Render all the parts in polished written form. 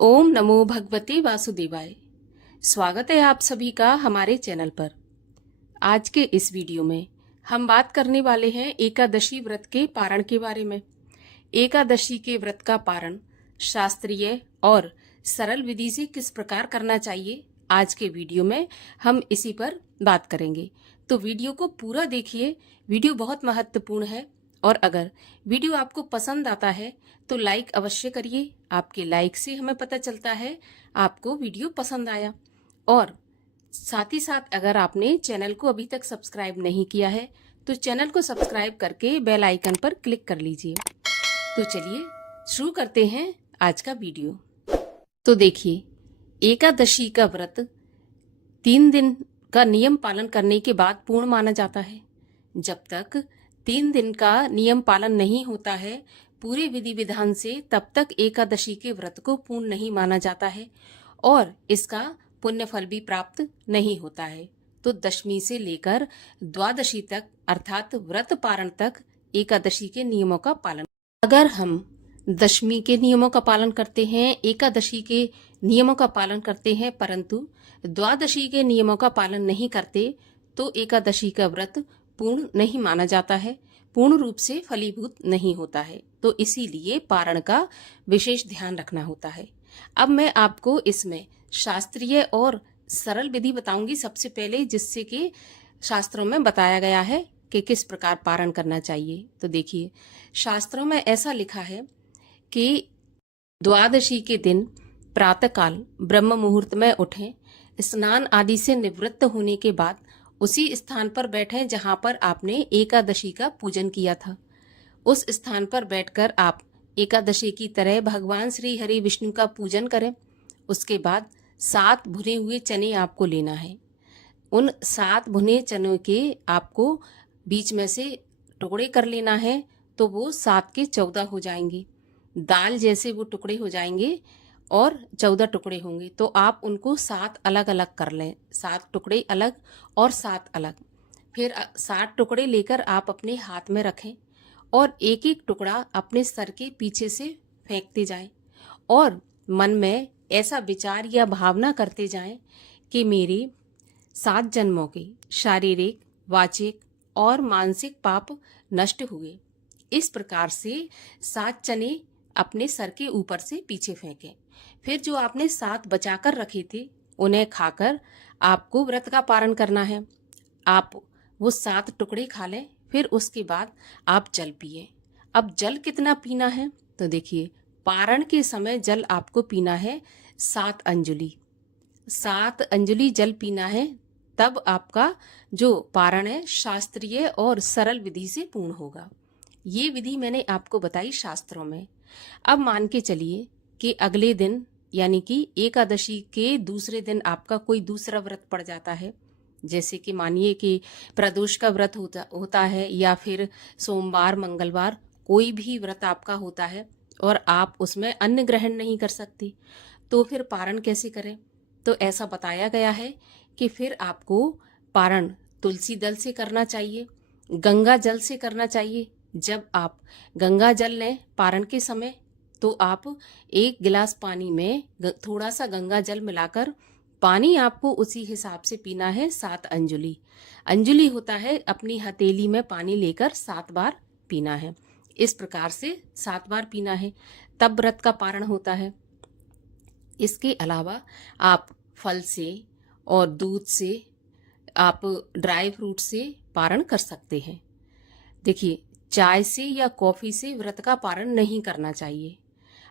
ओम नमो भगवते वासुदेवाय। स्वागत है आप सभी का हमारे चैनल पर। आज के इस वीडियो में हम बात करने वाले हैं एकादशी व्रत के पारण के बारे में। एकादशी के व्रत का पारण शास्त्रीय और सरल विधि से किस प्रकार करना चाहिए, आज के वीडियो में हम इसी पर बात करेंगे। तो वीडियो को पूरा देखिए, वीडियो बहुत महत्वपूर्ण है। और अगर वीडियो आपको पसंद आता है तो लाइक अवश्य करिए। आपके लाइक से हमें पता चलता है आपको वीडियो पसंद आया। और साथ ही साथ अगर आपने चैनल को अभी तक सब्सक्राइब नहीं किया है तो चैनल को सब्सक्राइब करके बेल आइकन पर क्लिक कर लीजिए। तो चलिए शुरू करते हैं आज का वीडियो। तो देखिए, एकादशी का व्रत 3 दिन का नियम पालन करने के बाद पूर्ण माना जाता है। जब तक 3 दिन का नियम पालन नहीं होता है पूरे विधि विधान से, तब तक एकादशी के व्रत को पूर्ण नहीं माना जाता है और इसका पुण्य फल भी प्राप्त नहीं होता है। तो दशमी से लेकर द्वादशी तक अर्थात व्रत पारण तक एकादशी के नियमों का पालन। अगर हम दशमी के नियमों का पालन करते हैं, एकादशी के नियमों का पालन करते हैं, परंतु द्वादशी के नियमों का पालन नहीं करते, तो एकादशी का व्रत पूर्ण नहीं माना जाता है, पूर्ण रूप से फलीभूत नहीं होता है। तो इसीलिए पारण का विशेष ध्यान रखना होता है। अब मैं आपको इसमें शास्त्रीय और सरल विधि बताऊंगी सबसे पहले, जिससे कि शास्त्रों में बताया गया है कि किस प्रकार पारण करना चाहिए। तो देखिए, शास्त्रों में ऐसा लिखा है कि द्वादशी के दिन प्रातःकाल ब्रह्म मुहूर्त में उठें, स्नान आदि से निवृत्त होने के बाद उसी स्थान पर बैठें जहां पर आपने एकादशी का पूजन किया था। उस स्थान पर बैठकर आप एकादशी की तरह भगवान श्री हरि विष्णु का पूजन करें। उसके बाद 7 भुने हुए चने आपको लेना है। उन 7 भुने चनों के आपको बीच में से टुकड़े कर लेना है, तो वो 7 के 14 हो जाएंगे। दाल जैसे वो टुकड़े हो जाएंगे और 14 टुकड़े होंगे। तो आप उनको 7 अलग अलग कर लें, 7 टुकड़े अलग और 7 अलग। फिर 7 टुकड़े लेकर आप अपने हाथ में रखें और एक एक टुकड़ा अपने सर के पीछे से फेंकते जाएं और मन में ऐसा विचार या भावना करते जाएं कि मेरे 7 जन्मों के शारीरिक, वाचिक और मानसिक पाप नष्ट हुए। इस प्रकार से 7 चने अपने सर के ऊपर से पीछे फेंकें। फिर जो आपने 7 बचाकर रखे थे उन्हें खाकर आपको व्रत का पारण करना है। आप वो 7 टुकड़े खा लें, फिर उसके बाद आप जल पिए। अब जल कितना पीना है, तो देखिए, पारण के समय जल आपको पीना है 7 अंजलि। 7 अंजलि जल पीना है, तब आपका जो पारण है शास्त्रीय और सरल विधि से पूर्ण होगा। ये विधि मैंने आपको बताई शास्त्रों में। अब मान के चलिए कि अगले दिन यानी कि एकादशी के दूसरे दिन आपका कोई दूसरा व्रत पड़ जाता है। जैसे कि मानिए कि प्रदोष का व्रत होता है या फिर सोमवार, मंगलवार, कोई भी व्रत आपका होता है और आप उसमें अन्न ग्रहण नहीं कर सकती, तो फिर पारण कैसे करें? तो ऐसा बताया गया है कि फिर आपको पारण तुलसी दल से करना चाहिए, गंगा जल से करना चाहिए। जब आप गंगा जल लें पारण के समय, तो आप 1 गिलास पानी में थोड़ा सा गंगा जल मिलाकर पानी आपको उसी हिसाब से पीना है। 7 अंजलि, अंजलि होता है अपनी हथेली में पानी लेकर 7 बार पीना है। इस प्रकार से 7 बार पीना है, तब व्रत का पारण होता है। इसके अलावा आप फल से और दूध से, आप ड्राई फ्रूट से पारण कर सकते हैं। देखिए, चाय से या कॉफी से व्रत का पारण नहीं करना चाहिए।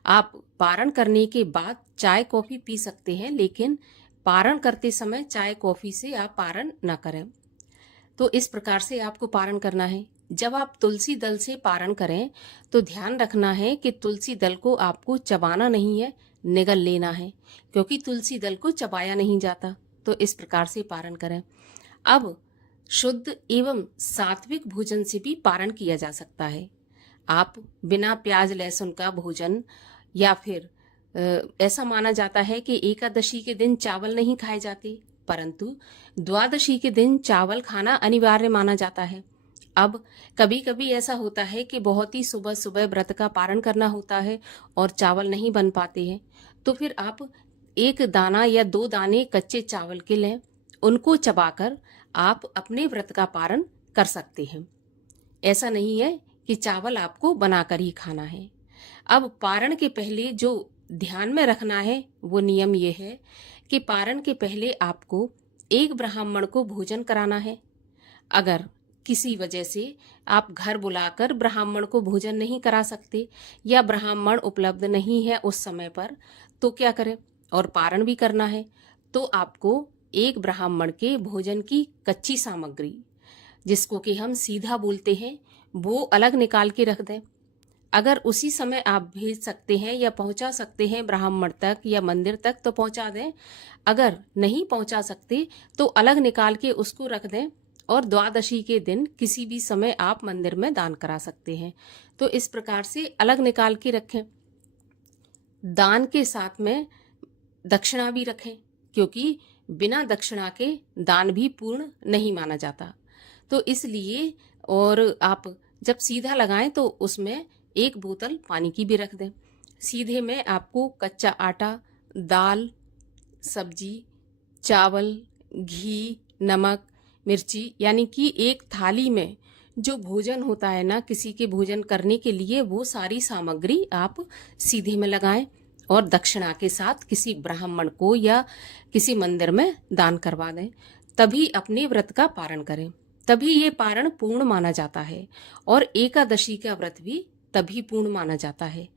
आप पारण करने के बाद चाय कॉफी पी सकते हैं, लेकिन पारण करते समय चाय कॉफी से आप पारण न करें। तो इस प्रकार से आपको पारण करना है। जब आप तुलसी दल से पारण करें तो ध्यान रखना है कि तुलसी दल को आपको चबाना नहीं है, निगल लेना है, क्योंकि तुलसी दल को चबाया नहीं जाता। तो इस प्रकार से पारण करें। अब शुद्ध एवं सात्विक भोजन से भी पारण किया जा सकता है। आप बिना प्याज लहसुन का भोजन, या फिर ऐसा माना जाता है कि एकादशी के दिन चावल नहीं खाए जाते, परंतु द्वादशी के दिन चावल खाना अनिवार्य माना जाता है। अब कभी कभी ऐसा होता है कि बहुत ही सुबह सुबह व्रत का पारण करना होता है और चावल नहीं बन पाते हैं, तो फिर आप एक दाना या 2 दाने कच्चे चावल के लें, उनको चबाकर आप अपने व्रत का पारण कर सकते हैं। ऐसा नहीं है कि चावल आपको बनाकर ही खाना है। अब पारण के पहले जो ध्यान में रखना है वो नियम ये है कि पारण के पहले आपको एक ब्राह्मण को भोजन कराना है। अगर किसी वजह से आप घर बुलाकर ब्राह्मण को भोजन नहीं करा सकते या ब्राह्मण उपलब्ध नहीं है उस समय पर, तो क्या करें, और पारण भी करना है, तो आपको एक ब्राह्मण के भोजन की कच्ची सामग्री, जिसको कि हम सीधा बोलते हैं, वो अलग निकाल के रख दें। अगर उसी समय आप भेज सकते हैं या पहुंचा सकते हैं ब्राह्मण तक या मंदिर तक तो पहुंचा दें। अगर नहीं पहुंचा सकते तो अलग निकाल के उसको रख दें, और द्वादशी के दिन किसी भी समय आप मंदिर में दान करा सकते हैं। तो इस प्रकार से अलग निकाल के रखें। दान के साथ में दक्षिणा भी रखें, क्योंकि बिना दक्षिणा के दान भी पूर्ण नहीं माना जाता। तो इसलिए, और आप जब सीधा लगाएं तो उसमें 1 बोतल पानी की भी रख दें। सीधे में आपको कच्चा आटा, दाल, सब्जी, चावल, घी, नमक, मिर्ची, यानी कि एक थाली में जो भोजन होता है ना किसी के भोजन करने के लिए, वो सारी सामग्री आप सीधे में लगाएं और दक्षिणा के साथ किसी ब्राह्मण को या किसी मंदिर में दान करवा दें। तभी अपने व्रत का पारण करें, तभी ये पारण पूर्ण माना जाता है। और एकादशी का व्रत भी तभी पूर्ण माना जाता है।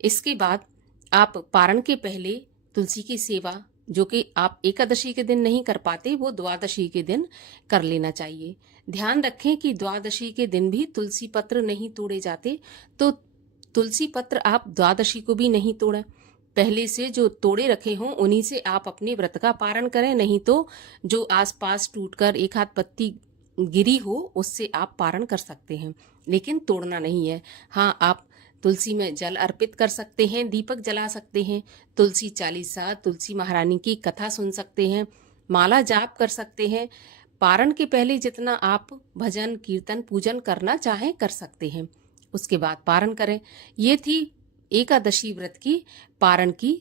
इसके बाद आप पारण के पहले तुलसी की सेवा, जो कि आप एकादशी के दिन नहीं कर पाते, वो द्वादशी के दिन कर लेना चाहिए। ध्यान रखें कि द्वादशी के दिन भी तुलसी पत्र नहीं तोड़े जाते, तो तुलसी पत्र आप द्वादशी को भी नहीं तोड़ें। पहले से जो तोड़े रखे हों उन्हीं से आप अपने व्रत का पारण करें, नहीं तो जो आसपास टूटकर एक हाथ पत्ती गिरी हो उससे आप पारण कर सकते हैं, लेकिन तोड़ना नहीं है। हाँ, आप तुलसी में जल अर्पित कर सकते हैं, दीपक जला सकते हैं, तुलसी चालीसा, तुलसी महारानी की कथा सुन सकते हैं, माला जाप कर सकते हैं। पारण के पहले जितना आप भजन कीर्तन पूजन करना चाहें कर सकते हैं, उसके बाद पारण करें। ये थी एकादशी व्रत की पारण की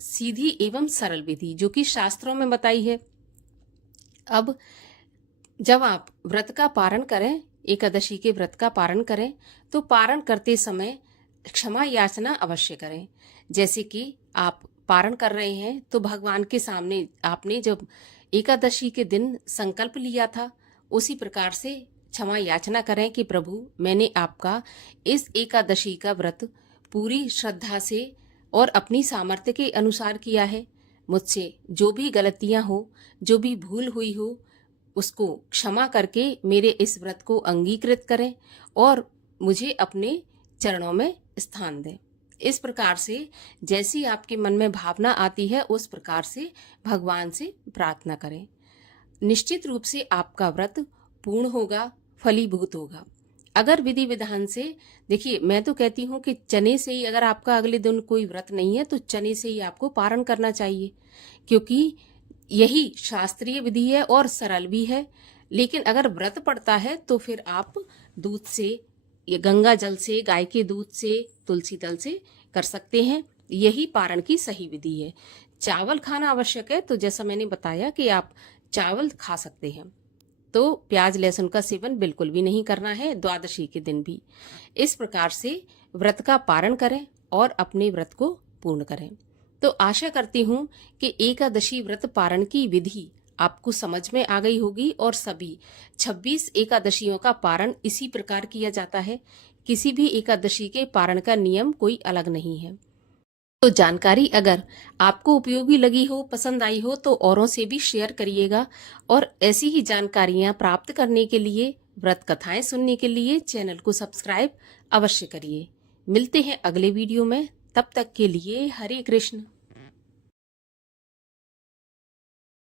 सीधी एवं सरल विधि, जो कि शास्त्रों में बताई है। अब जब आप व्रत का पारण करें, एकादशी के व्रत का पारण करें, तो पारण करते समय क्षमा याचना अवश्य करें। जैसे कि आप पारण कर रहे हैं तो भगवान के सामने आपने जब एकादशी के दिन संकल्प लिया था, उसी प्रकार से क्षमा याचना करें कि प्रभु, मैंने आपका इस एकादशी का व्रत पूरी श्रद्धा से और अपनी सामर्थ्य के अनुसार किया है। मुझसे जो भी गलतियां हो, जो भी भूल हुई हो, उसको क्षमा करके मेरे इस व्रत को अंगीकृत करें और मुझे अपने चरणों में स्थान दें। इस प्रकार से जैसी आपके मन में भावना आती है उस प्रकार से भगवान से प्रार्थना करें। निश्चित रूप से आपका व्रत पूर्ण होगा, फलीभूत होगा। अगर विधि विधान से, देखिए मैं तो कहती हूँ कि चने से ही, अगर आपका अगले दिन कोई व्रत नहीं है तो चने से ही आपको पारण करना चाहिए, क्योंकि यही शास्त्रीय विधि है और सरल भी है। लेकिन अगर व्रत पड़ता है तो फिर आप दूध से या गंगा जल से, गाय के दूध से, तुलसी दल से कर सकते हैं। यही पारण की सही विधि है। चावल खाना आवश्यक है, तो जैसा मैंने बताया कि आप चावल खा सकते हैं, तो प्याज लहसुन का सेवन बिल्कुल भी नहीं करना है, द्वादशी के दिन भी। इस प्रकार से व्रत का पारण करें और अपने व्रत को पूर्ण करें। तो आशा करती हूँ कि एकादशी व्रत पारण की विधि आपको समझ में आ गई होगी और सभी 26 एकादशियों का पारण इसी प्रकार किया जाता है। किसी भी एकादशी के पारण का नियम कोई अलग नहीं है। तो जानकारी अगर आपको उपयोगी लगी हो, पसंद आई हो, तो औरों से भी शेयर करिएगा। और ऐसी ही जानकारियां प्राप्त करने के लिए, व्रत कथाएं सुनने के लिए चैनल को सब्सक्राइब अवश्य करिए। मिलते हैं अगले वीडियो में, तब तक के लिए हरे कृष्ण।